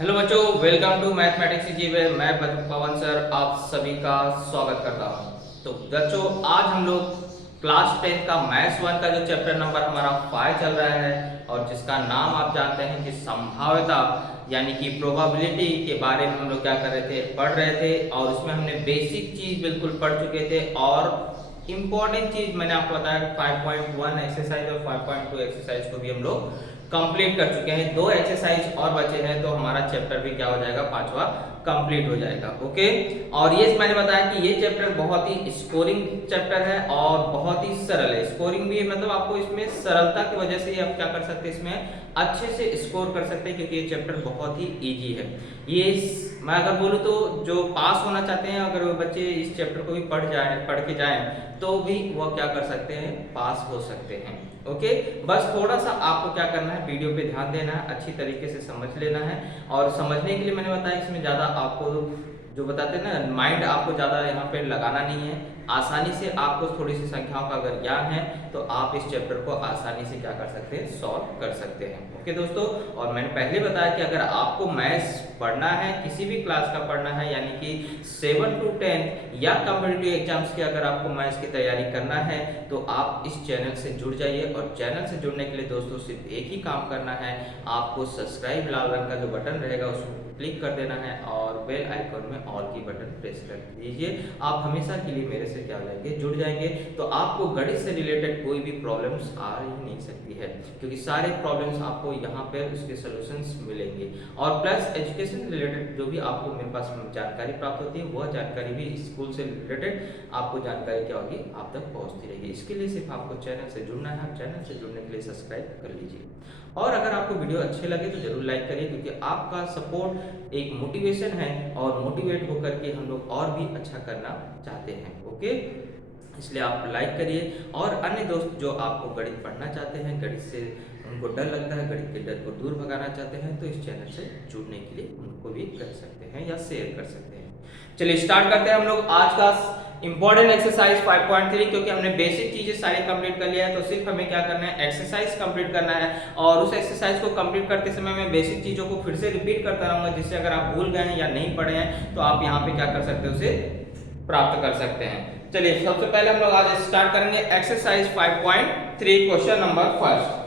Hello बच्चों, welcome to mathematics जी में मैं पवन सर आप सभी का स्वागत करता हूं। तो बच्चों, आज हम लोग क्लास 10 का मैथ्स 1 का जो चैप्टर नंबर हमारा 5 चल रहा है और जिसका नाम आप जानते हैं कि संभाव्यता यानी कि प्रोबेबिलिटी के बारे में हम लोग क्या कर रहे थे, पढ़ रहे थे। और उसमें हमने बेसिक चीज बिल्कुल पढ़ चुके थे और इम्पोर्टेंट चीज मैंने आपको बताया 5.1 एक्सरसाइज और 5.2 एक्सरसाइज को भी हम लोग कंप्लीट कर चुके हैं। 2 एक्सरसाइज और बचे हैं तो हमारा चैप्टर भी क्या हो जाएगा, 5वां कंप्लीट हो जाएगा। ओके, और ये मैंने बताया कि ये चैप्टर बहुत ही स्कोरिंग चैप्टर है और बहुत ही सरल है। स्कोरिंग भी मतलब आपको इसमें सरलता की वजह से आप क्या कर सकते हैं, इसमें अच्छे से स्कोर कर सकते हैं क्योंकि ये चैप्टर बहुत ही इजी है। ये मैं अगर बोलूँ तो जो पास होना चाहते हैं, अगर वो बच्चे इस चैप्टर को भी पढ़ के जाएं तो भी वो क्या कर सकते हैं, पास हो सकते हैं। ओके, बस थोड़ा सा आपको क्या करना है, वीडियो पे ध्यान देना है, अच्छी तरीके से समझ लेना है। और समझने के लिए मैंने बताया इसमें ज़्यादा आपको जो बताते हैं ना, माइंड आपको ज़्यादा यहाँ पे लगाना नहीं है। आसानी से आपको थोड़ी सी संख्याओं का अगर ज्ञान है तो आप इस चैप्टर को आसानी से क्या कर सकते हैं, सॉल्व कर सकते हैं। ओके दोस्तों, और मैंने पहले बताया कि अगर आपको मैथ्स पढ़ना है, किसी भी क्लास का पढ़ना है, यानी कि 7 to 10 या कॉम्पिटिटिव एग्जाम्स की अगर आपको मैथ्स की तैयारी करना है तो आप इस चैनल से जुड़ जाइए। और चैनल से जुड़ने के लिए दोस्तों सिर्फ एक ही काम करना है, आपको सब्सक्राइब लाल रंग का जो बटन रहेगा उसको क्लिक कर देना है और बेल आइकॉन में ऑल की बटन प्रेस कर दीजिए। आप हमेशा के लिए मेरे से क्या हो जाएंगे, जुड़ जाएंगे। तो आपको गणित से रिलेटेड कोई भी प्रॉब्लम्स आ ही नहीं सकती है क्योंकि सारे प्रॉब्लम्स आपको यहाँ पे उसके सॉल्यूशंस मिलेंगे। और प्लस एजुकेशन रिलेटेड जो भी आपको मेरे पास जानकारी प्राप्त होती है वह जानकारी भी स्कूल से रिलेटेड आपको जानकारी क्या होगी, आप तक पहुँचती रहेगी। इसके लिए सिर्फ आपको चैनल से जुड़ना है। चैनल से जुड़ने के लिए सब्सक्राइब कर लीजिए और अगर आपको वीडियो अच्छे लगे तो जरूर लाइक करिए क्योंकि आपका सपोर्ट एक मोटिवेशन है और मोटिवेट होकर के हम लोग और भी अच्छा करना चाहते हैं। ओके, इसलिए आप लाइक करिए। और अन्य दोस्त जो आपको गणित पढ़ना चाहते हैं, गणित से उनको डर लगता है, गणित के डर को दूर भगाना चाहते हैं तो इस चैनल से जुड़ने के लिए उनको भी कर सकते हैं या शेयर कर सकते हैं। चलिए स्टार्ट करते हैं हम लोग आज का इंपॉर्टेंट एक्सरसाइज 5.3। क्योंकि हमने बेसिक चीजें सारी कंप्लीट कर लिया है तो सिर्फ हमें क्या करना है, एक्सरसाइज कंप्लीट करना है। और उस एक्सरसाइज को कंप्लीट करते समय मैं बेसिक चीजों को फिर से रिपीट करता रहूंगा, जिससे अगर आप भूल गए हैं या नहीं पढ़े हैं तो आप यहाँ पे क्या कर सकते हैं, उसे प्राप्त कर सकते हैं। चलिए सबसे पहले हम लोग आज स्टार्ट करेंगे exercise 5.3 question number first.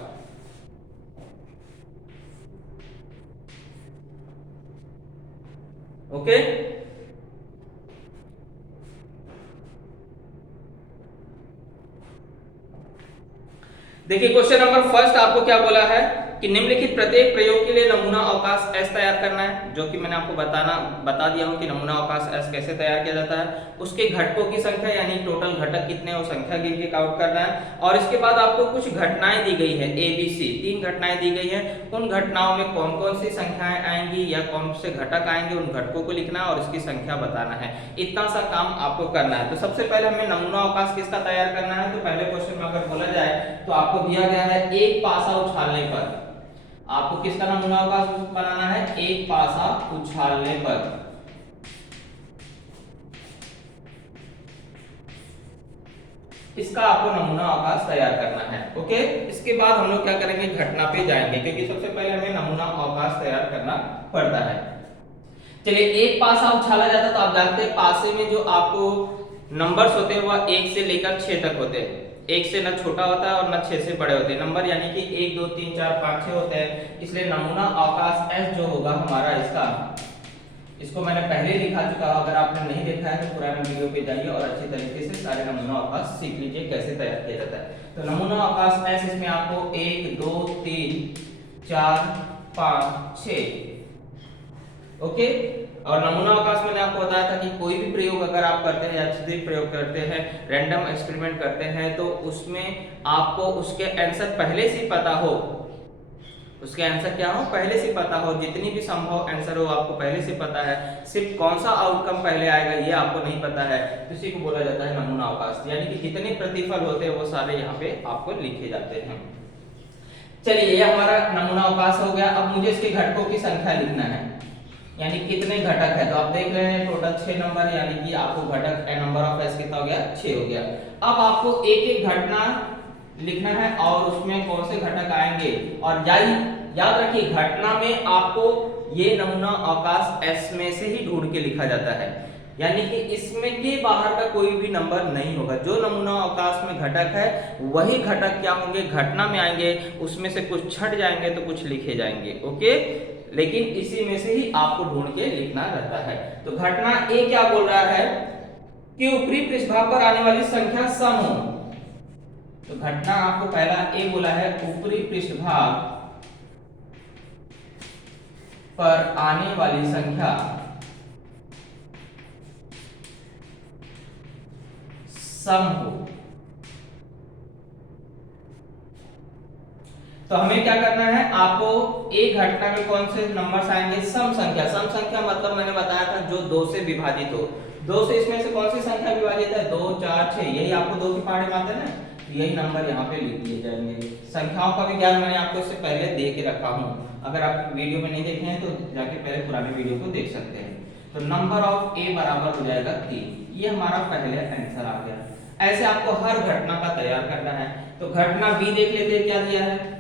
Okay, देखिए क्वेश्चन नंबर फर्स्ट आपको क्या बोला है कि निम्नलिखित प्रत्येक प्रयोग के लिए नमूना अवकाश एस तैयार करना है, जो कि मैंने आपको बता दिया हूं कि नमूना अवकाश एस कैसे तैयार किया जाता है। उसके घटकों की संख्या यानी टोटल घटक कितने हैं वो संख्या गिन के काउंट करना है। और इसके बाद आपको कुछ घटनाएं दी गई है, ए बी सी 3 घटनाएं दी गई है। उन घटनाओं में कौन कौन सी संख्याएं आएंगी या कौन से घटक आएंगे, उन घटकों को लिखना है और इसकी संख्या बताना है। इतना सा काम आपको करना है। तो सबसे पहले हमें नमूना अवकाश किसका तैयार करना है, तो पहले क्वेश्चन में अगर बोला जाए तो आपको दिया गया है एक पासा उछालने पर आपको किसका नमूना अवकाश बनाना है, एक पासा उछालने पर। इसका आपको नमूना अवकाश तैयार करना है। ओके, इसके बाद हम लोग क्या करेंगे, घटना पे जाएंगे क्योंकि सबसे पहले हमें नमूना अवकाश तैयार करना पड़ता है। चलिए एक पासा उछाला जाता है तो आप जानते हैं पासे में जो आपको नंबर्स होते हैं वह 1 से लेकर 6 तक होते हैं। 1 से न छोटा होता है और न 6 से बड़े होते हैं नंबर, यानी कि 1 2 3 4 5 6 होते हैं। इसलिए नमूना अवकाश एस जो होगा हमारा इसका, इसको मैंने पहले लिखा चुका हूं। अगर आपने नहीं देखा है तो पुराने वीडियो पे जाइए और अच्छी तरीके से सारे नमूना अवकाश सीख लीजिए कैसे तैयार किया जाता है। तो नमूना अवकाश एस इसमें आपको 1 2 3 4 5 6। ओके, और नमूना अवकाश मैंने आपको बताया था कि कोई भी प्रयोग अगर आप करते हैं या सीधे प्रयोग करते हैं, रैंडम एक्सपेरिमेंट करते हैं तो उसमें आपको उसके आंसर पहले से पता हो, उसके आंसर क्या हो पहले से पता हो, जितनी भी संभव आंसर हो आपको पहले से पता है। सिर्फ कौन सा आउटकम पहले आएगा ये आपको नहीं पता है, तो इसी को बोला जाता है नमूना अवकाश। यानी कि जितने प्रतिफल होते हैं वो सारे यहाँ पे आपको लिखे जाते हैं। चलिए ये हमारा नमूना अवकाश हो गया। अब मुझे इसके घटकों की संख्या लिखना है, यानी कितने घटक है। तो आप देख रहे हैं टोटल 6 नंबर, यानी कि आपको घटक नंबर ऑफ एस कितना हो गया, 6 हो गया। अब आपको एक एक घटना लिखना है और उसमें कौन से घटक आएंगे और याद रखिए घटना में आपको ये नमूना अवकाश S में से ही ढूंढ के लिखा जाता है, यानी कि इसमें के बाहर का कोई भी नंबर नहीं होगा। जो नमूना अवकाश में घटक है वही घटक क्या होंगे, घटना में आएंगे, उसमें से कुछ छट जाएंगे तो कुछ लिखे जाएंगे। ओके, लेकिन इसी में से ही आपको ढूंढ के लिखना रहता है। तो घटना ए क्या बोल रहा है कि ऊपरी पृष्ठभाग पर आने वाली संख्या सम हो। तो घटना आपको पहला ए बोला है, ऊपरी पृष्ठभाग पर आने वाली संख्या सम हो। तो हमें क्या करना है, आपको एक घटना में कौन से नंबर्स आएंगे, सम संख्या। सम संख्या मतलब मैंने बताया था जो 2 से विभाजित हो। 2 से इसमें से कौन सी संख्या विभाजित है, 2, 4, 6, यही आपको 2 की पहाड़ी में आता है ना, यही नंबर यहाँ पे लिख दिए जाएंगे। संख्याओं का भी ज्ञान मैंने आपको इससे पहले दे के रखा हूँ, अगर आप वीडियो में नहीं देखे हैं तो जाके पहले पुराने वीडियो को देख सकते हैं। तो नंबर ऑफ ए बराबर हो जाएगा 3, ये हमारा पहले आंसर आ गया। ऐसे आपको हर घटना का तैयार करना है। तो घटना बी देख लेते हैं क्या दिया है।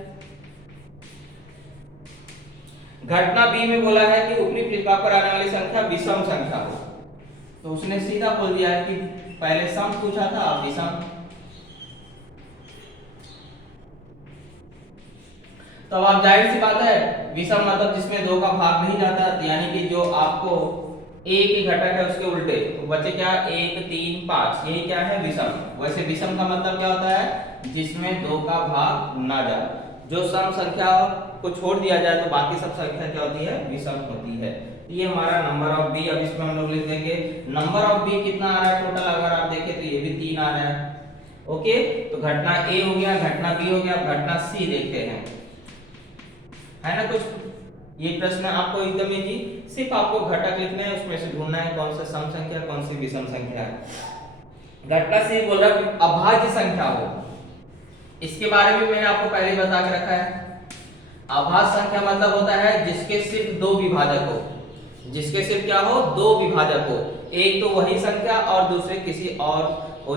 घटना बी में बोला है कि ऊपरी पृष्ठभाग पर आने वाली संख्या विषम संख्या हो। तो उसने सीधा बोल दिया है कि पहले सम पूछा था, अब विषम। तो अब आप जाहिर सी बात है, विषम मतलब जिसमें 2 का भाग नहीं जाता, यानी कि जो आपको ए के घटक है उसके उल्टे, तो बचे क्या 1, 3, 5, यही क्या है विषम। वैसे विषम का मतलब क्या होता है, जिसमें 2 का भाग ना जाए। जो सम संख्या को छोड़ दिया जाए तो बाकी सब संख्या क्या होती है, विषम होती है। ये हमारा नंबर ऑफ बी। अब इसमें हम लोग लिख देंगे नंबर ऑफ बी कितना आ रहा है टोटल, अगर आप देखें तो ये भी 3 आ रहा है। ओके, तो घटना ए हो गया, घटना बी हो गया, घटना सी देखते हैं, है ना। कुछ ये प्रश्न आपको एकदम ही सिर्फ आपको घटक लिखना है, उसमें से ढूंढना है कौन सा सम संख्या कौन सी विषम संख्या है। घटना सी बोल रहा है अभाज्य संख्या हो। इसके बारे में मैंने आपको पहले बता के रखा है। अभाज्य संख्या मतलब होता है जिसके सिर्फ 2 विभाजक हो, जिसके सिर्फ क्या हो, 2 विभाजक हो। एक तो वही संख्या और दूसरे किसी और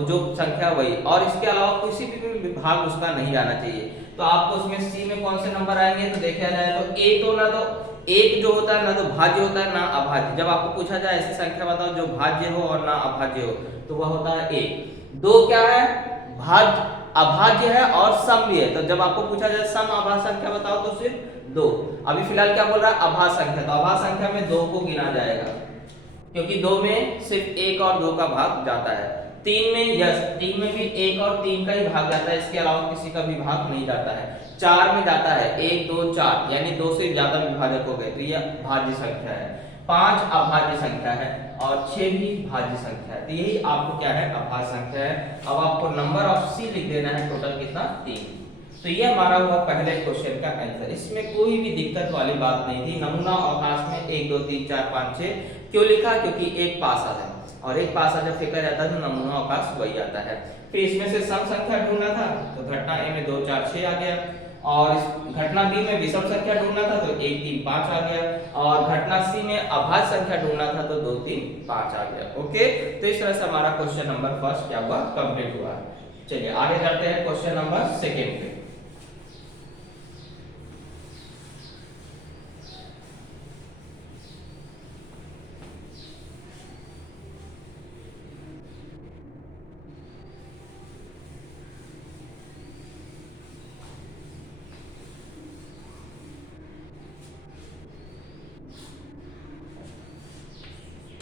जो संख्या वही, और इसके अलावा किसी भी भाग उसका नहीं जाना चाहिए। तो आपको उसमें सी में कौन से नंबर आएंगे, तो देखा जाए तो ए तो ना तो एक जो होता है ना तो भाज्य होता है ना अभाज्य। जब आपको पूछा जाए ऐसी संख्या बताओ जो भाज्य हो और ना अभाज्य हो, तो वह होता है एक। 2 क्या है, भाज्य अभाज्य है और सम भी है। तो जब आपको पूछा जाए सम अभाज्य संख्या बताओ तो सिर्फ 2। अभी फिलहाल क्या बोल रहा है, अभाज्य संख्या। तो अभाज्य संख्या में 2 को गिना जाएगा, क्योंकि 2 में सिर्फ 1 और 2 का भाग जाता है। 3 में यस, 3 में भी 1 और 3 का ही भाग जाता है, इसके अलावा किसी का भी भाग नहीं जाता है। 4 में जाता है 1, 2, 4, यानी 2 से ज्यादा विभाजक हो गए, तो यह भाज्य संख्या है। 5 अभाज्य संख्या है और 6 भी भाज्य संख्या है। तो यही आपको क्या है, अभाज्य संख्या है। अब आपको नंबर ऑफ सी लिख देना है, टोटल कितना 3। तो ये हमारा हुआ पहले क्वेश्चन का आंसर। इसमें कोई भी दिक्कत वाली बात नहीं थी। नमूना अवकाश में 1, 2, 3, 4, 5, 6 क्यों लिखा, क्योंकि एक पासा है और एक पासा जब फेंका जाता है तो नमूना अवकाश वही आता है। फिर इसमें से सम संख्या ढूंढना था, तो घटना ए में 2, 4, 6 आ गया, और इस घटना बी में विषम संख्या ढूंढना था तो 1, 3, 5 आ गया, और घटना सी में अभाज्य संख्या ढूंढना था तो 2, 3, 5 आ गया। ओके, तो इस तरह से हमारा क्वेश्चन नंबर फर्स्ट क्या हुआ, कंप्लीट हुआ। चलिए आगे चलते हैं क्वेश्चन नंबर सेकेंड पे।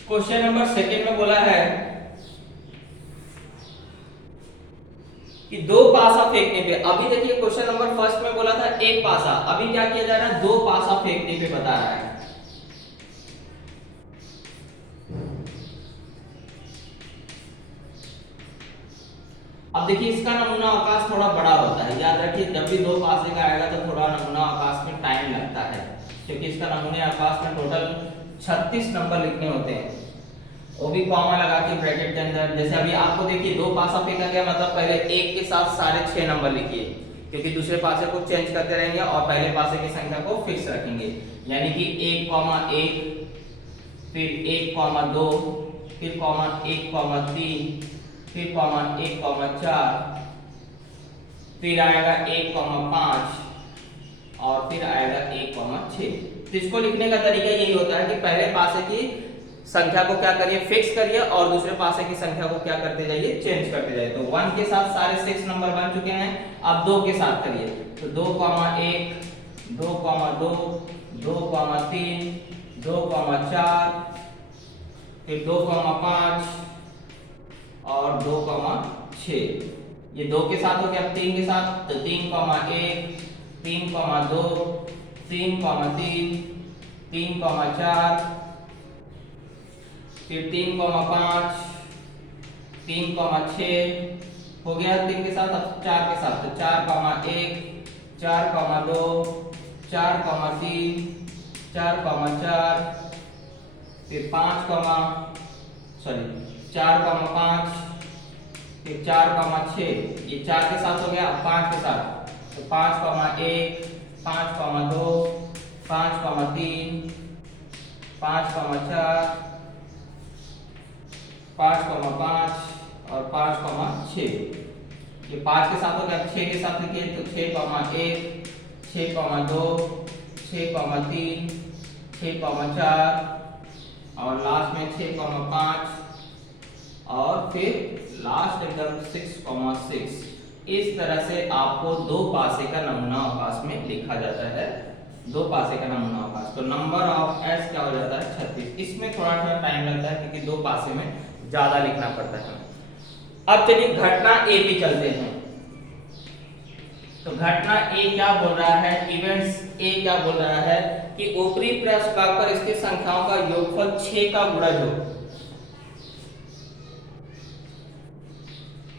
क्वेश्चन नंबर सेकेंड में बोला है कि 2 पासा फेंकने पे, अभी देखिए क्वेश्चन नंबर फर्स्ट में बोला था 1 पासा, अभी क्या किया जा रहा है, 2 पासा फेंकने पे बता रहा है। अब देखिए इसका नमूना अवकाश थोड़ा बड़ा होता है, याद रखिए जब भी 2 पासे का आएगा तो थोड़ा नमूना अवकाश में टाइम लगता है, क्योंकि इसका नमूने अवकाश में टोटल 36 नंबर लिखने होते हैं, वो भी कॉमा लगा के ब्रैकेट के अंदर। जैसे अभी आपको देखिए 2 पासा फेंका गया, मतलब पहले 1 के साथ सारे 6 नंबर लिखिए, क्योंकि दूसरे पासे को चेंज करते रहेंगे और पहले पासे की संख्या को फिक्स रखेंगे, यानी कि 1, फिर 1, 2, फिर 1, 3, फिर 1, 4, फिर आएगा 1, 5 और फिर आएगा 1,6। तो इसको लिखने का तरीका यही होता है कि पहले पासे की संख्या को क्या करिए, फिक्स करिए, और दूसरे पासे की संख्या को क्या करते जाइए, चेंज करते जाइए। तो 1 के साथ सारे 6 नंबर बन चुके हैं। अब 2 के साथ करिए, तो 2,1, 2,2, 2,3, 2,4, फिर 2,5 और 2,6। ये 2 के साथ हो गया। 3 के साथ, तो 3,1, 3,2, 3,3, 3,4, फिर 3,5, 3,6 हो गया 3 के साथ। अब 4 के साथ, तो 4,1, 4,2, 4,3, 4,4, फिर 4,5, फिर 4,6, ये 4 के साथ हो गया। अब 5 के साथ, तो 5,1, 5,2, 5,3, 5,4, 5,5 और 5,6। ये 5 के साथ हो गया। 6 के साथ लिखिए, तो 6,1, 6,2, 6,3, 6,4 और लास्ट में 6,5 और फिर लास्ट एकदम 6,6। इस तरह से आपको दो पासे का नमूना अवकाश में लिखा जाता है। दो पासे का नमूना अवकाश। तो नंबर ऑफ एस क्या हो जाता है, 36। इसमें थोड़ा थोड़ा टाइम लगता है क्योंकि दो पासे में ज्यादा लिखना पड़ता है। अब चलिए घटना ए पे चलते हैं। तो घटना ए क्या बोल रहा है, इवेंट्स ए क्या बोल रहा है कि ऊपरी पृष्ठ भाग पर इसकी संख्याओं का योगफल 6 का गुणज हो।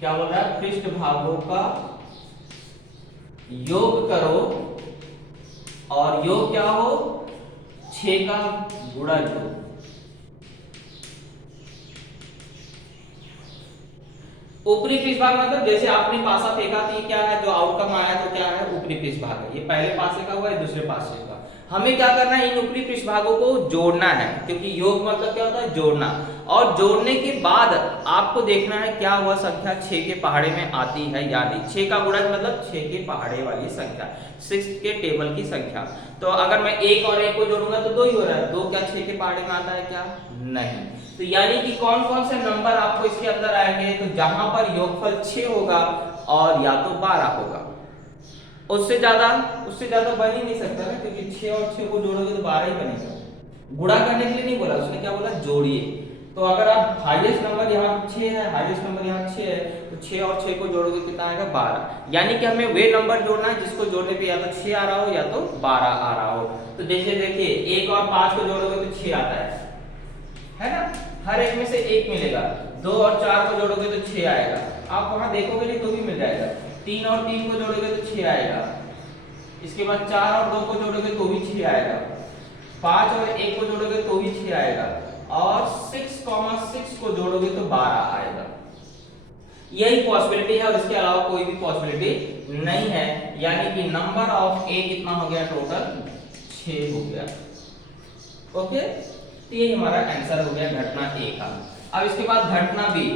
क्या बोल रहा है, पृष्ठ भागों का योग करो और योग क्या हो, 6 का गुणज हो। ऊपरी पृष्ठ भाग मतलब जैसे आपने पासा फेंका तो ये क्या है, जो आउटकम आया तो क्या है, ऊपरी पृष्ठ भाग है। ये पहले पासे का हुआ है, दूसरे पासे का। हमें क्या करना है, इन ऊपरी पृष्ठ भागों को जोड़ना है, क्योंकि योग मतलब क्या होता है, जोड़ना। और जोड़ने के बाद आपको देखना है क्या वह संख्या 6 के पहाड़े में आती है या नहीं। 6 का गुणज मतलब 6 के पहाड़े वाली संख्या, 6 के टेबल की संख्या। तो अगर मैं 1 और 1 को जोड़ूंगा तो 2 ही हो रहा है। 2 क्या 6 के पहाड़े में आता है क्या, नहीं। तो यानी कि कौन कौन से नंबर आपको इसके अंदर आएंगे, तो जहां पर योगफल 6 होगा और या तो 12 होगा। उससे ज्यादा बन ही नहीं सकता ना, क्योंकि 6 और 6 को जोड़ोगे तो 12 ही बनेगा। गुणा करने के लिए नहीं बोला उसने, क्या बोला, जोड़िए। तो अगर आप हाईएस्ट नंबर यहाँ 6 है, हाईएस्ट नंबर यहाँ 6 है, तो 6 और 6 को जोड़ोगे कितना आएगा, 12। यानी कि हमें वे नंबर जोड़ना है जिसको जोड़ने पे या तो 6 आ रहा हो या तो 12 आ रहा हो। तो जैसे देखिए 1 और 5 को जोड़ोगे तो 6 आता है ना, हर एक में से 1 मिलेगा। 2 और 4 को जोड़ोगे तो 6 आएगा, आप वहां देखोगे नहीं तो भी मिल जाएगा। 3 और 3 को जोड़ोगे तो 6 आएगा। इसके बाद 4 और 2 को जोड़ोगे तो भी 6 आएगा। 5 और 1 को जोड़ोगे तो भी 6 आएगा। और 6,6 को जोड़ोगे तो 12 आएगा। यही पॉसिबिलिटी है और इसके अलावा कोई भी पॉसिबिलिटी नहीं है। यानी कि नंबर ऑफ ए कितना हो गया, टोटल 6 हो गया। ओके, तो ये हमारा आंसर हो गया घटना ए का। अब इसके बाद घटना बी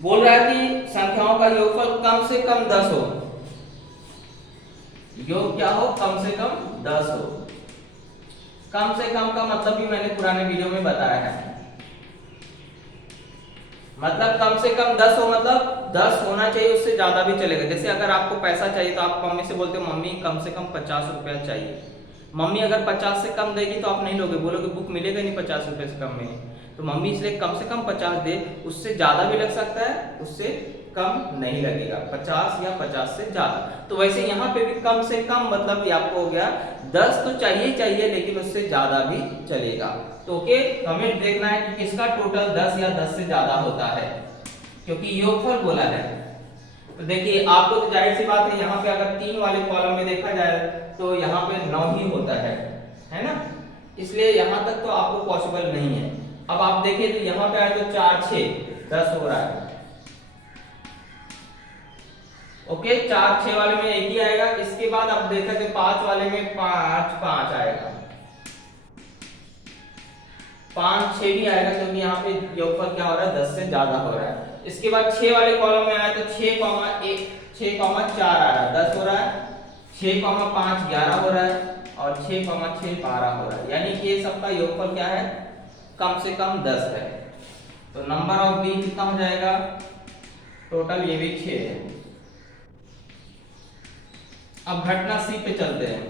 बोल रहा है कि संख्याओं का योगफल कम से कम 10 हो। योग क्या हो, कम से कम 10 हो। कम से कम का मतलब भी मैंने पुराने वीडियो में बताया है। मतलब कम से कम 10 हो, मतलब 10 होना चाहिए, उससे ज्यादा भी चलेगा। जैसे अगर आपको पैसा चाहिए तो आप मम्मी से बोलते हो मम्मी कम से कम 50 रुपया चाहिए। मम्मी अगर 50 से कम देगी तो आप नहीं लोगे, बोलोगे बुक मिलेगा नहीं 50 रुपए से कम में। तो मम्मी इसलिए कम से कम 50 दे, उससे ज्यादा भी लग सकता है, उससे कम नहीं लगेगा, 50 या 50 से ज्यादा। तो वैसे यहाँ पे भी कम से कम मतलब आपको हो गया 10 तो चाहिए लेकिन उससे ज्यादा भी चलेगा। तो ओके, हमें देखना है कि किसका टोटल 10 या 10 से ज्यादा होता है, क्योंकि योगफल बोला है। तो देखिए आपको तो जाहिर सी बात है, यहाँ पे अगर 3 वाले कॉलम में देखा जाए तो यहाँ पे 9 ही होता है ना, इसलिए यहाँ तक तो आपको पॉसिबल नहीं है। अब आप देखिए तो यहाँ पे आए तो 4 6 10 हो रहा है। ओके, 4 6 वाले में 1 ही आएगा। इसके बाद आप देखा तो 5 वाले में 5 5 आएगा, 5 6 भी आएगा, क्योंकि यहाँ पे योगफल क्या हो रहा है, 10 से ज्यादा हो रहा है। इसके बाद 6 वाले कॉलम में आया तो 6,1 6,4 आ रहा है, 10 हो रहा है, 6,5 11 हो रहा है और 6,6 12 हो रहा है, यानी कि ये सबका योगफल क्या है, कम से कम 10 है। तो नंबर ऑफ बी कितना हो जाएगा, टोटल ये भी 6 है। अब घटना सी पे चलते हैं।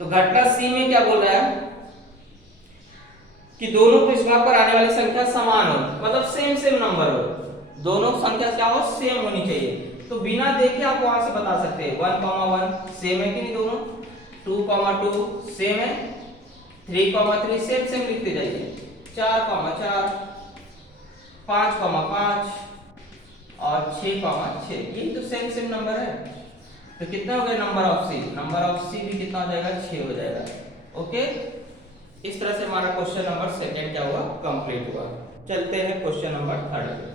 तो घटना सी में क्या बोल रहा है कि दोनों पृष्ठभाग पर आने वाली संख्या समान हो, मतलब सेम सेम नंबर हो, दोनों संख्या क्या हो, सेम होनी चाहिए। तो बिना देखे आप वहां से बता सकते हैं 1,1 सेम है कि नहीं, दोनों 2,2 सेम है, 3,3 सेम सेम लिखते जाइए, 4,4 5,5 और 6,6 ये तो सेम सेम नंबर है। तो कितना हो गया number of C, number of C भी कितना हो जाएगा, 6 हो जाएगा। ओके, इस तरह से हमारा क्वेश्चन नंबर सेकंड क्या हुआ, कंप्लीट हुआ। चलते हैं क्वेश्चन नंबर थर्ड पे।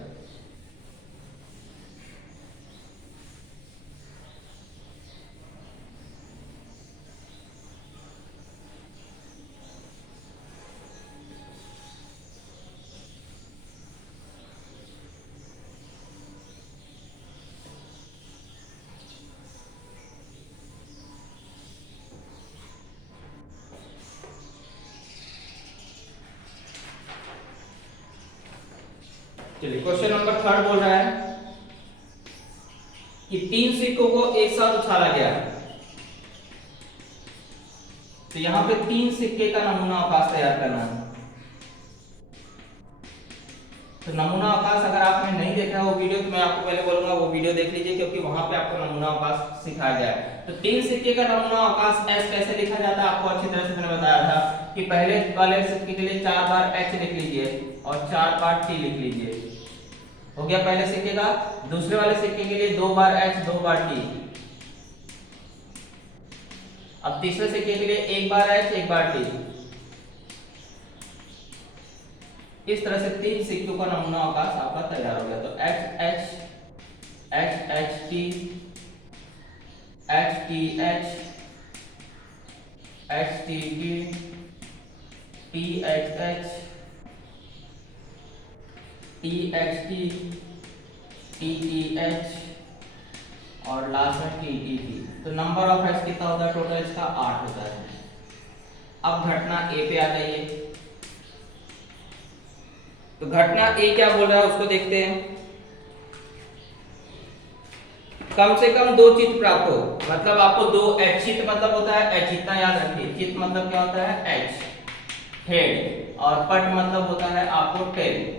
चलिए क्वेश्चन नंबर थर्ड बोल रहा है कि 3 सिक्कों को एक साथ उछाला गया। तो यहां पे 3 सिक्के का नमूना अवकाश तैयार करना है। तो नमूना अवकाश अगर आपने नहीं देखा वो वीडियो, तो मैं आपको पहले बोलूंगा वो वीडियो देख लीजिए, क्योंकि वहां पे आपको नमूना अवकाश सिखाया गया है। तो 3 सिक्के का नमूना अवकाश एस कैसे लिखा जाता है आपको अच्छी तरह से मैंने बताया था कि पहले वाले सिक्के के लिए 4 बार एच लिख लीजिए और 4 बार टी लिख लीजिए, हो गया पहले सिक्के का। दूसरे वाले सिक्के के लिए 2 बार एच 2 बार टी। अब तीसरे सिक्के के लिए 1 बार एच 1 बार टी। इस तरह से 3 सिक्कों का नमूना अवकाश आपका तैयार हो गया। तो H H H H T H T H H T T T H H T H T T T H और लास्ट में टी टी टी। तो नंबर ऑफ एच कितना होता है टोटल, इसका 8 होता है। अब घटना ए पे आ जाइए। तो घटना ए क्या बोल रहा है उसको देखते हैं। कम से कम 2 चित्त प्राप्त हो, मतलब आपको 2 एच, चित्त मतलब होता है एच, इतना याद रखिए। चित्त मतलब क्या होता है एच, हेड, और पट मतलब होता है आपको टेल।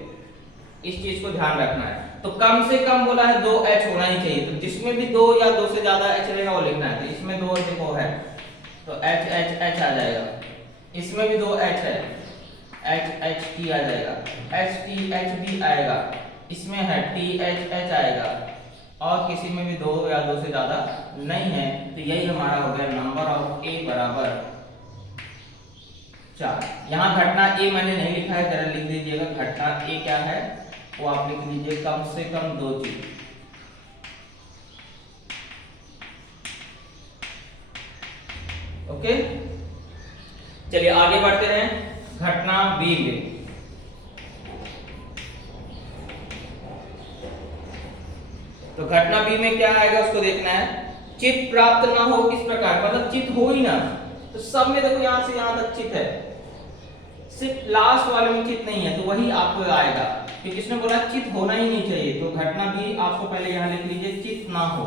इस चीज को ध्यान रखना है। तो कम से कम बोला है 2 एच होना ही चाहिए। तो जिसमें भी 2 या 2 से ज्यादा एच रहेगा वो लिखना है। तो इसमें 2 देखो है तो एच एच एच आ जाएगा। इसमें भी 2 एच है, एच एच टी आ जाएगा, एच टी एच भी आएगा, इसमें है टी एच एच आएगा, और किसी में भी 2 या 2 से ज्यादा नहीं है। तो यही हमारा हो गया नंबर ऑफ ए बराबर 4। यहाँ घटना ए मैंने नहीं लिखा है, जरा लिख दीजिएगा। घटना ए क्या है वो आप लिख लीजिए, कम से कम 2 चीज। ओके, चलिए आगे बढ़ते हैं घटना बी में। तो घटना बी में क्या आएगा उसको देखना है। चित्त प्राप्त ना हो किस प्रकार, मतलब चित्त हो ही ना। तो सब में देखो यहां से यहां तक चित्त है, सिर्फ लास्ट वाले में चित्त नहीं है, तो वही आपको आएगा क्योंकि इसने बोला चित्त होना ही नहीं चाहिए। तो घटना बी आपको पहले यहां लिख लीजिए, चित्त ना हो।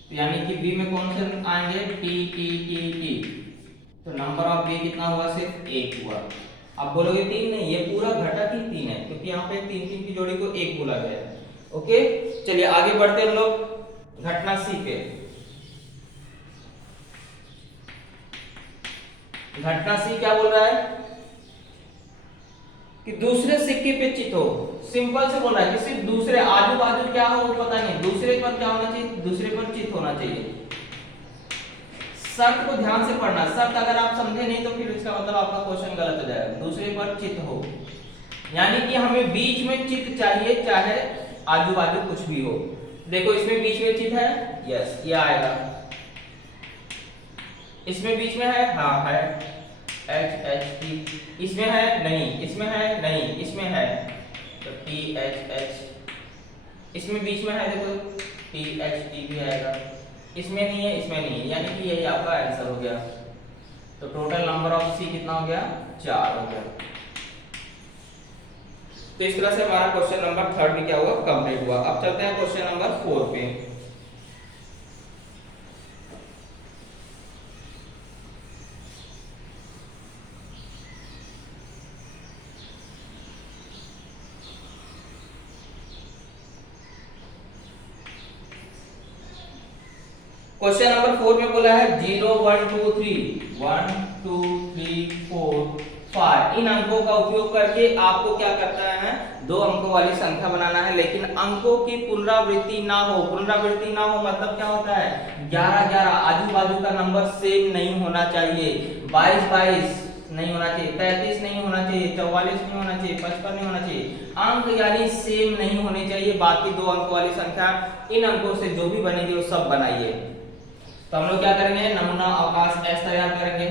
तो यानी कि बी में कौन से आएंगे, टी टी टी टी। तो नंबर ऑफ बी कितना हुआ, सिर्फ 1 हुआ। अब बोलोगे 3 नहीं, ये पूरा घटक ही 3 है क्योंकि यहाँ पे 3 की जोड़ी को 1 बोला गया है। ओके, चलिए आगे बढ़ते हैं हम लोग घटना सी पे। घटना सी क्या बोल रहा है कि दूसरे सिक्के पे चित्त हो। सिंपल से बोल रहा है कि सिर्फ दूसरे, आजू बाजू क्या हो वो पता नहीं, दूसरे पर क्या होना चाहिए, दूसरे पर चित्त होना चाहिए। शर्त को ध्यान से पढ़ना, शर्त अगर आप समझे नहीं तो फिर इसका मतलब आपका क्वेश्चन गलत हो जाएगा। दूसरे पर चित्त हो यानी कि हमें बीच में चित्त चाहिए, चाहे आजू बाजू कुछ भी हो। देखो इसमें बीच में चित्त है, यस ये आएगा। इसमें बीच में है, हाँ है, एच एच टी। इसमें है नहीं, इसमें है नहीं, इसमें है, तो THH, इसमें बीच में है देखो THT भी आएगा, इसमें नहीं है, इसमें नहीं है, यानी कि यही आपका आंसर हो गया। तो टोटल नंबर ऑफ C कितना हो गया, 4 हो गया। तो इस तरह से हमारा क्वेश्चन नंबर 3 भी क्या हुआ, कंप्लीट हुआ। अब चलते हैं क्वेश्चन नंबर 4 पे। क्वेश्चन नंबर 4 में बोला है 0 1 2 3 1 2 3 4 5 इन अंकों का उपयोग करके आपको क्या करता है, 2 अंकों वाली संख्या बनाना है, लेकिन अंकों की पुनरावृत्ति ना हो। पुनरावृत्ति ना हो मतलब क्या होता है, 11 11 आजू बाजू का नंबर सेम नहीं होना चाहिए, 22 22 नहीं होना चाहिए, 33 नहीं होना चाहिए, 44 नहीं होना चाहिए, 55 नहीं होना चाहिए। अंक यानी सेम नहीं होने चाहिए। बाकी 2 अंक वाली संख्या इन अंकों से जो भी बनेगी वो सब बनाइए। तो हम लोग क्या करेंगे, नमूना अवकाश S तैयार करेंगे।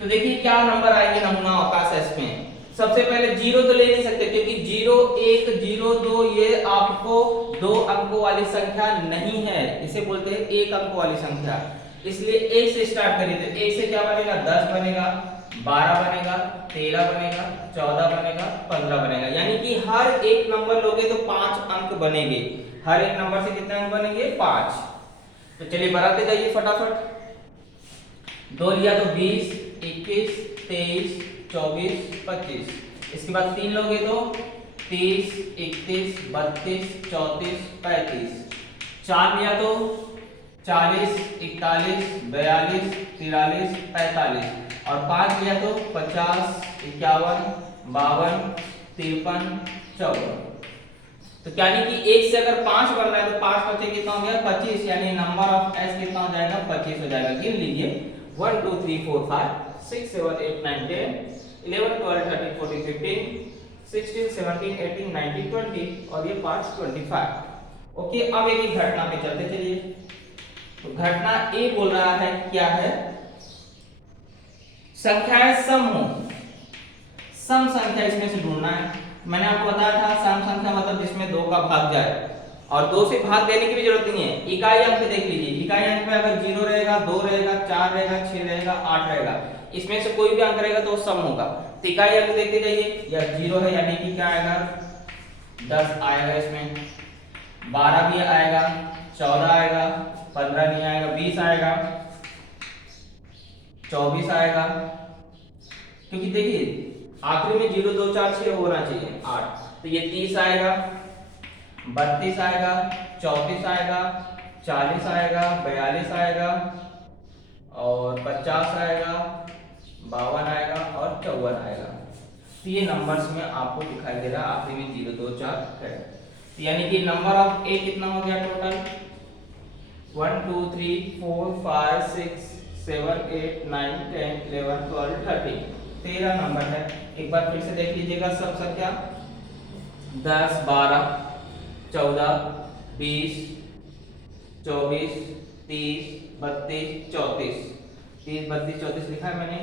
तो देखिए क्या नंबर आएंगे नमूना अवकाश S में। सबसे पहले 0 तो ले नहीं सकते, क्योंकि 0 1 0 2 ये आपको 2 अंकों वाली संख्या नहीं है, इसे बोलते हैं 1 अंक वाली संख्या। इसलिए 1 से स्टार्ट करिए। तो 1 से क्या बनेगा, 10 बनेगा, 12 बनेगा, 13 बनेगा, 14 बनेगा, 15 बनेगा। यानी कि हर एक नंबर लोगे तो 5 अंक बनेंगे। हर एक नंबर से कितने अंक बनेंगे, 5। तो चलिए बढ़ाते जाइए फटाफट। 2 लिया तो 20 21 23 24 25। इसके बाद 3 लोगे तो 30 31 32 34 35। 4 लिया तो 40 41 42 43 45। और 5 लिया तो 50 51 52 53 54। तो यानी कि 1 से अगर 5 बन रहा है तो 5 बचे कितना हो गया, 25। यानी नंबर ऑफ S कितना हो जाएगा, 25 हो जाएगा। गिन लीजिए 1 2 3 4 5 6 7 8 9 10 11 12 13 14 15 16 17 18 19 20 और ये पार्ट 25। ओके, अब एक घटना पे चलते चलिए। तो घटना ए बोल रहा है क्या है, संख्याएं सम हो, सम संख्या इसमें से ढूंढना है। मैंने आपको बताया था सम संख्या मतलब जिसमें 2 का भाग जाए, और 2 से भाग देने की भी जरूरत नहीं है। इकाई अंक देख लीजिए, इकाई अंक में अगर 0 रहेगा, 2 रहेगा, 4 रहेगा, 6 रहेगा, 8 रहेगा, इसमें से कोई भी अंक रहेगा तो सम होगा। तो इकाई अंक देखते जाइए, या 0 है यानी कि क्या आएगा, 10 आएगा, इसमें 12 भी आएगा, 14 आएगा, 15 नहीं आएगा, 20 आएगा, 24 आएगा, क्योंकि देखिए आखिरी में 0 2 4 6 होना चाहिए 8। तो ये 30 आएगा, 32 आएगा, 34 आएगा, 40 आएगा, 42 आएगा और 50 आएगा, 52 आएगा और 54 आएगा। तो ये नंबर्स में आपको दिखाई दे रहा है, आखिरी में 0 2 4 है। तो यानी कि नंबर ऑफ ए कितना हो गया टोटल, 1 2 3 4 5 6 7 8 9 10 11 12 13 13 नंबर है। एक बार फिर से देख लीजिएगा सब संख्या, 10 12 14 20 24 30 32 34 30 32 34 लिखा है मैंने,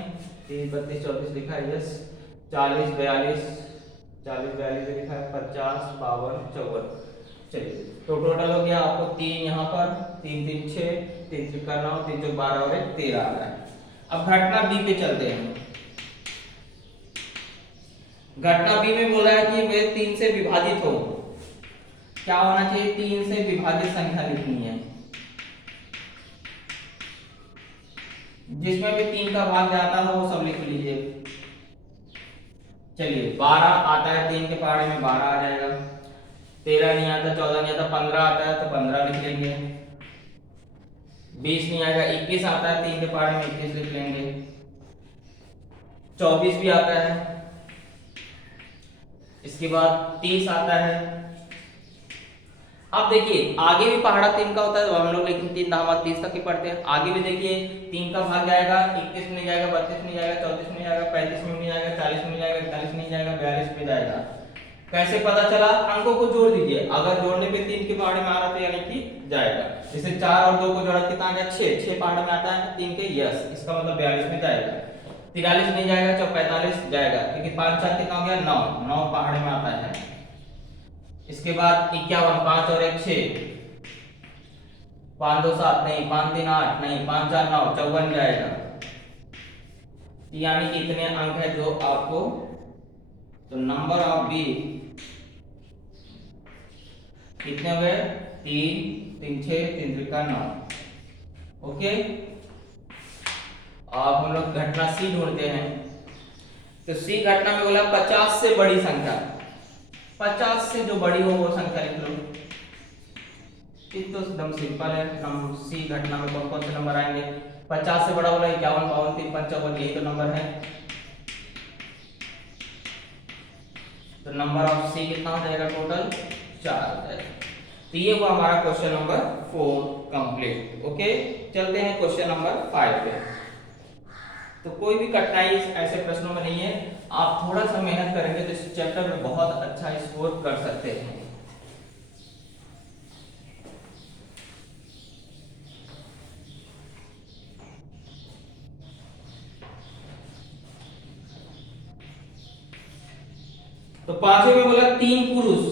30 32 34 लिखा है, यस। 40 42 40 42 लिखा है, 50 52 54। चलिए तो टोटल हो गया आपको 3 यहाँ पर, 3 3 6 3 3 9 3 4 12 और 1 13 आ रहा है। अब घटना बी पे चलते हैं। घटना बी में बोला है कि वे 3 से विभाजित हो। क्या होना चाहिए, 3 से विभाजित संख्या लिखनी है, जिसमें भी 3 का भाग जाता है वो सब लिख लीजिए। चलिए 12 आता है, 3 के पहाड़े में 12 आ जाएगा, 13 नहीं आता, 14 नहीं आता, 15 आता है तो 15 लिख लेंगे, 20 नहीं आएगा, 21 आता है, 3 के पहाड़े में 21 लिख लेंगे, 24 भी आता है, इसके बाद 30 आता है। अब देखिए आगे भी पहाड़ा 3 का होता है, तो हम लोग लेकिन 3 दामा 30 तक ही पढ़ते हैं। आगे भी देखिए 3 का भाग जाएगा, 21 में नहीं जाएगा, 32 में नहीं जाएगा, 34 में नहीं जाएगा, 35 में नहीं जाएगा, 40 में नहीं जाएगा, 41 में नहीं जाएगा, 42 में जाएगा। कैसे पता चला, अंकों को जोड़ दीजिए, अगर जोड़ने पे 3 के पहाड़े में आ रहा तो यानी कि जाएगा। जैसे 4 और 2 को जोड़ा कितना आ गया, 6 6 पहाड़े में आता है 3 के, यस, इसका मतलब 42 में जाएगा। 43 नहीं जाएगा, 45 जाएगा, क्योंकि 5 4 कितना हो गया 9, 9 पहाड़ में आता है। इसके बाद 51, 5 और 1 6, 5 2 7 नहीं, 5 3 8 नहीं, 5 4 9, 54 जाएगा। यानी कि इतने अंक है जो आपको, तो नंबर ऑफ बी कितने हो गए 3 3 6 3 3 9। ओके, अब हम लोग घटना सी ढूंढते हैं। तो सी घटना में बोला 50 से बड़ी संख्या, 50 से जो बड़ी हो वो संख्या लिख लो। ये तो एकदम सिंपल है। हम सी घटना में कौन कौन से नंबर आएंगे, 50 से बड़ा बोला 51 52 53 54, यही तो नंबर है। तो नंबर ऑफ सी कितना हो जाएगा, टोटल 4 हो जाएगा। तो ये हुआ हमारा क्वेश्चन नंबर 4 कंप्लीट। ओके, चलते हैं क्वेश्चन नंबर 5 पे। तो कोई भी कठिनाई ऐसे प्रश्नों में नहीं है, आप थोड़ा सा मेहनत करेंगे तो इस चैप्टर में बहुत अच्छा स्कोर कर सकते हैं। तो 5वें में बोला 3 पुरुष,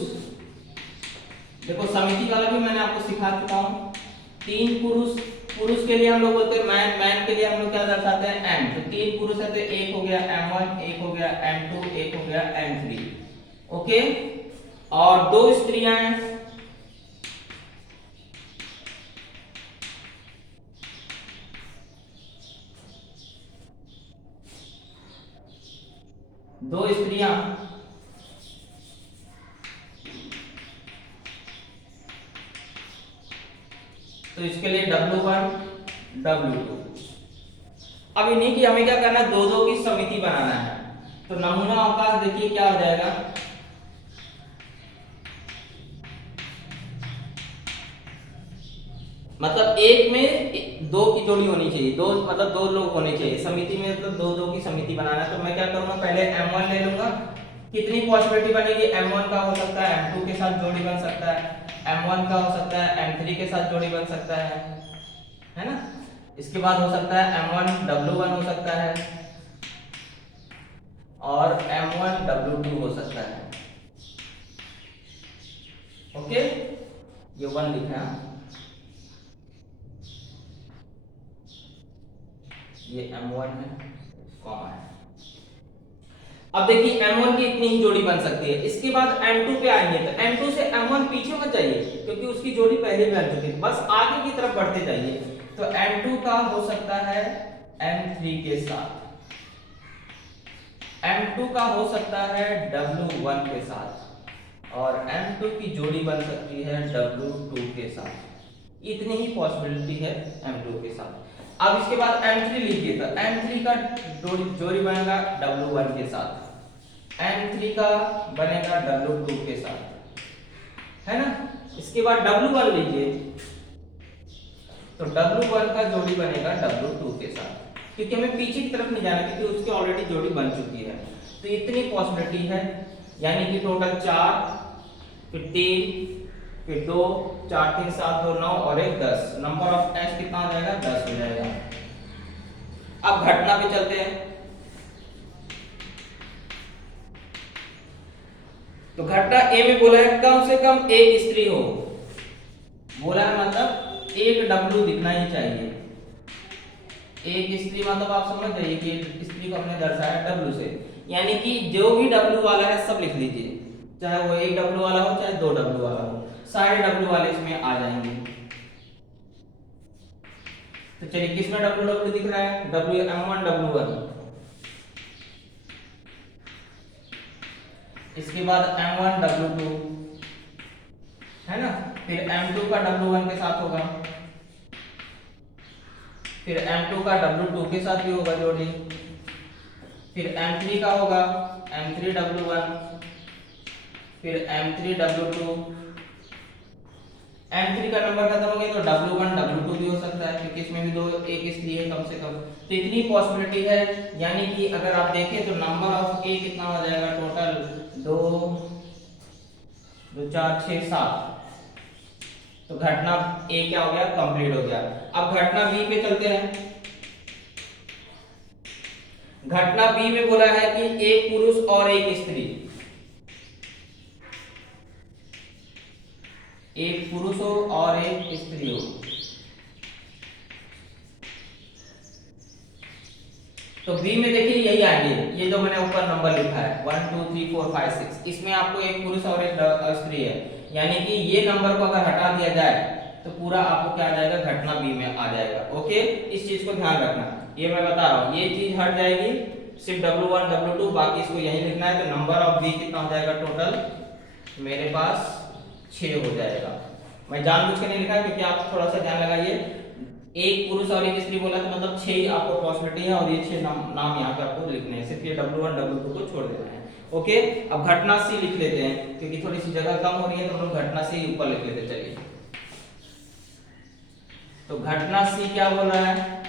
देखो समिति वाला भी मैंने आपको सिखा चुका हूं। 3 पुरुष, पुरुष के लिए हम लोग बोलते हैं मैन, मैन के लिए हम लोग क्या दर्शाते हैं एम। तो 3 पुरुष है तो एक हो गया M1, एक हो गया M2, एक हो गया M3। ओके, और 2 स्त्रियां हैं, दो स्त्रियां, तो इसके लिए W1 W2। अब इन्हीं की हमें क्या करना है, 2 2 की समिति बनाना है। तो नमूना अवकाश देखिए क्या हो जाएगा, मतलब एक में 2 की जोड़ी होनी चाहिए, 2 मतलब 2 लोग होने चाहिए समिति में, मतलब 2 2 की समिति बनाना है। तो मैं क्या करूंगा, पहले M1 ले लूंगा। कितनी पॉसिबिलिटी बनेगी, M1 का हो सकता है M2 के साथ जोड़ी बन सकता है, M1 का हो सकता है M3 के साथ जोड़ी बन सकता है ना। इसके बाद हो सकता है M1 W1 हो सकता है, और M1 W2 हो सकता है। ओके, ये 1 लिखा है, ये M1 है, कॉमा है। अब देखिए M1 की इतनी ही जोड़ी बन सकती है। इसके बाद M2 पे आएंगे तो M2 से M1 पीछे मत जाइए, क्योंकि उसकी जोड़ी पहले बन चुकी है, बस आगे की तरफ बढ़ते जाइए। तो M2 का हो सकता है M3 के साथ, M2 का हो सकता है W1 के साथ, और M2 की जोड़ी बन सकती है W2 के साथ। इतनी ही पॉसिबिलिटी है M2 के साथ। अब इसके बाद M3 लिखिए, तो M3 का जोड़ी बनेगा W1 के साथ, M3 का बनेगा W2 के साथ, है ना। इसके बाद W1 लीजिए, तो W1 का जोड़ी बनेगा W2 के साथ, क्योंकि हमें पीछे की तरफ नहीं जाना, क्योंकि उसकी ऑलरेडी जोड़ी बन चुकी है। तो इतनी पॉसिबिलिटी है, यानी कि टोटल 4, फिर 3, फिर 2, 4 3 7 2 9 और 1 10। नंबर ऑफ एस कितना हो जाएगा, 10 हो जाएगा। अब घटना पे चलते हैं। तो घटना ए में बोला है कम से कम एक स्त्री हो, बोला है मतलब एक W दिखना ही चाहिए। एक स्त्री मतलब आप समझ जाइए कि स्त्री को हमने दर्शाया W से, यानी कि जो भी W वाला है सब लिख लीजिए, चाहे वो 1 W वाला हो चाहे 2 W वाला हो, सारे W वाले इसमें आ जाएंगे। तो चलिए किसमें W W दिख रहा है, M1 W1, इसके बाद M1 W2, है ना। फिर M2 का W1 के साथ होगा, फिर M2 का W2 के साथ भी होगा जोड़ी, फिर M3 का होगा M3 W1, फिर M3 W2। M3 का नंबर खत्म हो गया तो W1 W2 भी हो सकता है, क्योंकि इसमें भी दो एक इसलिए कम से कम। तो इतनी पॉसिबिलिटी है, यानी कि अगर आप देखें तो नंबर ऑफ ए कितना हो जाएगा, टोटल 2 2 4 6 7। तो घटना ए क्या हो गया, कंप्लीट हो गया। अब घटना बी पे चलते हैं। घटना बी में बोला है कि एक पुरुष और एक स्त्री, एक पुरुष हो और एक स्त्री हो, तो बी में देखिए यही आएंगे, ये जो मैंने ऊपर नंबर लिखा है 1 2 3 4 5 6, इसमें आपको एक पुरुष और एक स्त्री है, यानी कि ये नंबर को अगर हटा दिया जाए तो पूरा आपको क्या आ जाएगा, घटना बी में आ जाएगा। ओके, इस चीज को ध्यान रखना, ये मैं बता रहा हूँ, ये चीज हट जाएगी, सिर्फ W1 W2 बाकी इसको यही लिखना है। तो नंबर ऑफ बी कितना हो जाएगा टोटल, मेरे पास 6 हो जाएगा। मैं जानबूझ के नहीं लिखा क्योंकि आप थोड़ा सा ध्यान लगाइए, एक पुरुष और एक स्त्री बोला तो मतलब 6 ही आपको पॉसिबिलिटी है, और ये 6 नाम यहाँ पे आपको लिखने हैं, सिर्फ ये W1 W2 को छोड़ देना है। ओके, अब घटना सी लिख लेते हैं क्योंकि थोड़ी सी जगह कम हो रही है, तो हम लोग घटना सी ऊपर लिख लेते। चलिए, तो घटना सी क्या बोल रहा है,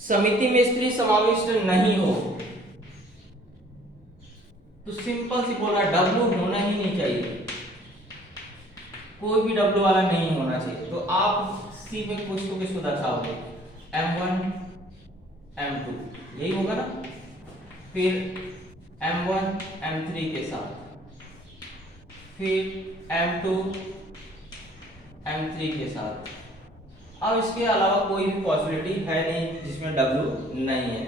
समिति में स्त्री समाविष्ट नहीं हो, तो सिंपल सी बोल रहा है W होना ही नहीं चाहिए, कोई भी W वाला नहीं होना चाहिए। तो आप सी में कुछ तो किसको दर्शाओगे, M1 M2 यही होगा ना, फिर M1 M3 के साथ, फिर M2 M3 के साथ। अब इसके अलावा कोई भी पॉसिबिलिटी है नहीं जिसमें W नहीं है,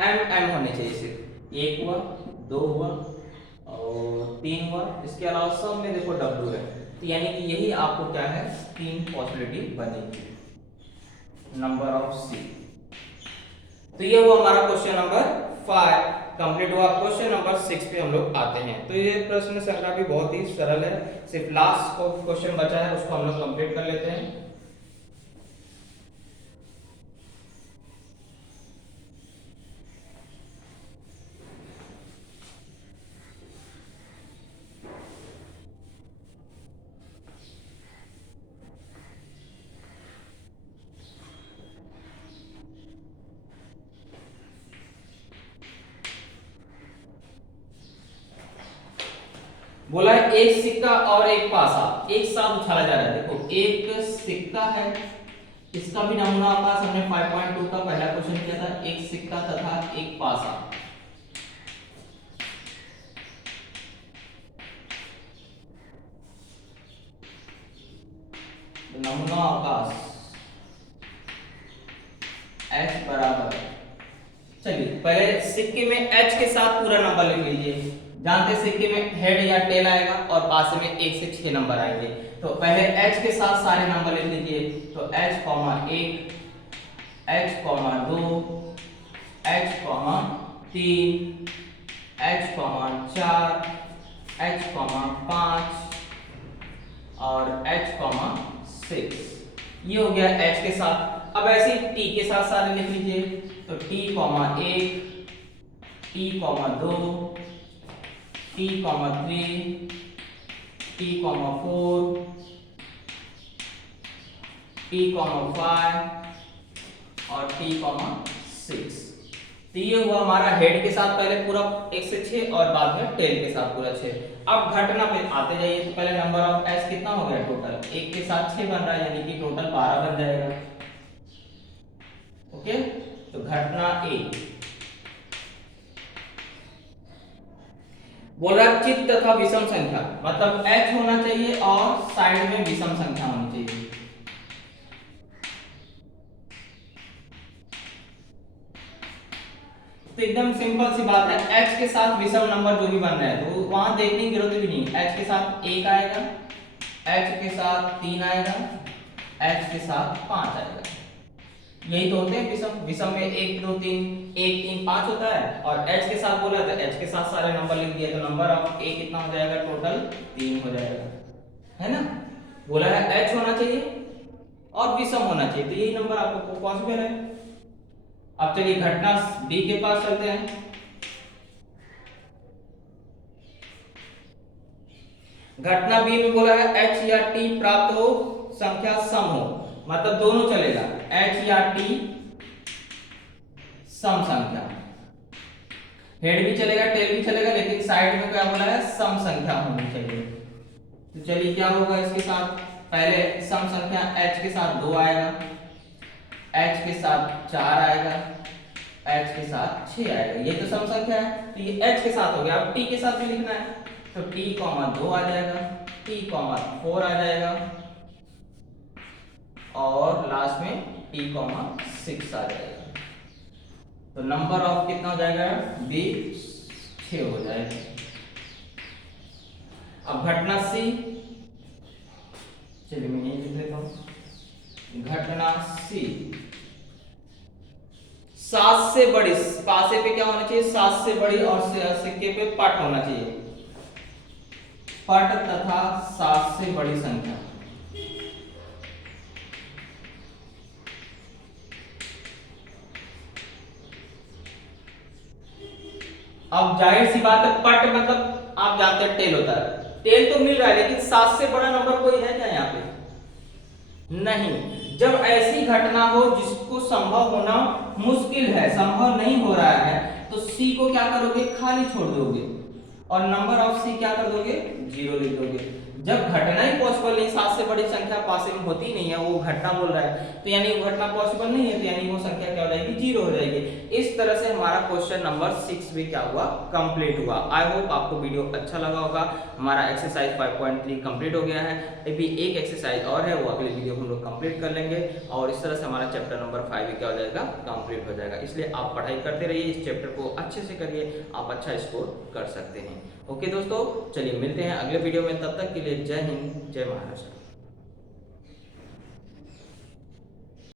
M होने चाहिए, सिर्फ एक हुआ, दो हुआ और 3 हुआ, इसके अलावा सब में देखो W है, तो यानी कि यही आपको क्या है, 3 पॉसिबिलिटी बनेगी, नंबर ऑफ सी। तो ये हुआ हमारा क्वेश्चन नंबर 5 कंप्लीट हुआ। क्वेश्चन नंबर 6 पे हम लोग आते हैं। तो ये प्रश्न संख्या भी बहुत ही सरल है, सिर्फ लास्ट क्वेश्चन बचा है, उसको हम लोग कंप्लीट कर लेते हैं। बोला है एक सिक्का और एक पासा एक साथ उछाला जा रहा है। देखो एक सिक्का है, इसका भी नमूना आकाश हमने 5.2 का पहला क्वेश्चन किया था, एक सिक्का तथा एक पासा। नमूना आकाश H बराबर, चलिए पहले सिक्के में H के साथ पूरा नंबर लिख लीजिए। जानते सिक्के में हेड या टेल आएगा और पासे में 1 से 6 नंबर आएंगे, तो पहले H के साथ सारे नंबर लिख लीजिए। तो H, 1 H, 2 H, 3 H, 4 H, 5 और H, 6। ये हो गया H के साथ। अब ऐसे ही T के साथ सारे लिख लीजिए। तो T, 1 T, 2 T, 3 T, 4 T, 5 और T, 6। तो ये हुआ हमारा हेड के साथ पहले पूरा 1 से 6 और बाद में टेल के साथ पूरा 6। अब घटना पे आते जाइए। तो पहले नंबर ऑफ एस कितना हो गया टोटल, 1 के साथ 6 बन रहा है, यानी कि टोटल 12 बन जाएगा। ओके, तो घटना ए बोल रहा चित्त तथा विषम संख्या, मतलब H होना चाहिए और साइड में विषम संख्या होनी चाहिए। तो एकदम सिंपल सी बात है, H के साथ विषम नंबर जो भी बन रहा है तो वहां देखने की जरूरत भी नहीं। H के साथ 1 आएगा, H के साथ 3 आएगा, H के साथ 5 आएगा। यही तो होते हैं विषम। विषम में 1 2 3 1 3 5 होता है, और H के साथ बोला तो H के साथ सारे नंबर लिख दिए, तो नंबर ऑफ A कितना हो जाएगा, टोटल 3 हो जाएगा, है ना। बोला है H होना चाहिए और विषम होना चाहिए, तो यही नंबर आपको पॉसिबल है। अब चलिए घटना B के पास चलते हैं। घटना B में बोला है H या T प्राप्त हो, संख्या सम हो, मतलब दोनों चलेगा, H या T सम संख्या। हेड भी चलेगा टेल भी चलेगा, लेकिन साइड में क्या बोला है, सम संख्या होनी चाहिए। तो चलिए क्या होगा इसके साथ, पहले सम संख्या H के साथ 2 आएगा, h के साथ 4 आएगा, h के साथ 6 आएगा। ये तो सम संख्या है, तो ये h के साथ हो गया। अब t के साथ भी लिखना है, तो t 2 आ जाएगा, t 4 आ जाएगा, और लास्ट में t 6 आ जाएगा। तो नंबर ऑफ कितना हो जाएगा बी 6 हो जाएगा। अब घटना सी, चलिए मैं यही लिख लेता हूं। घटना सी 7 से बड़ी, पासे पे क्या होना चाहिए 7 से बड़ी, और सिक्के पे पट होना चाहिए, पट तथा 7 से बड़ी संख्या। अब जाहिर सी बात है, पट मतलब आप जानते हैं टेल होता है, टेल तो मिल रहा है, लेकिन 7 से बड़ा नंबर कोई है क्या यहाँ पे? नहीं। जब ऐसी घटना हो जिसको संभव होना मुश्किल है, संभव नहीं हो रहा है, तो सी को क्या करोगे खाली छोड़ दोगे, और नंबर ऑफ सी क्या कर दोगे 0 लिख दोगे। जब घटना ही पॉसिबल नहीं, 7 से बड़ी संख्या पास में होती नहीं है, वो घटना बोल रहा है, तो यानी वो घटना पॉसिबल नहीं है, तो यानी वो संख्या क्या हो जाएगी 0 हो जाएगी। इस तरह से हमारा क्वेश्चन नंबर 6 भी क्या हुआ कंप्लीट हुआ। आई होप आपको वीडियो अच्छा लगा होगा। हमारा एक्सरसाइज 5.3 कंप्लीट हो गया है। अभी एक एक्सरसाइज और है, वो अगले वीडियो हम लोग कंप्लीट कर लेंगे, और इस तरह से हमारा चैप्टर नंबर 5 भी क्या हो जाएगा कंप्लीट हो जाएगा। इसलिए आप पढ़ाई करते रहिए, इस चैप्टर को अच्छे से करिए, आप अच्छा स्कोर कर सकते हैं। ओके दोस्तों, चलिए मिलते हैं अगले वीडियो में, तब तक के लिए जय हिंद, जय महाराष्ट्र।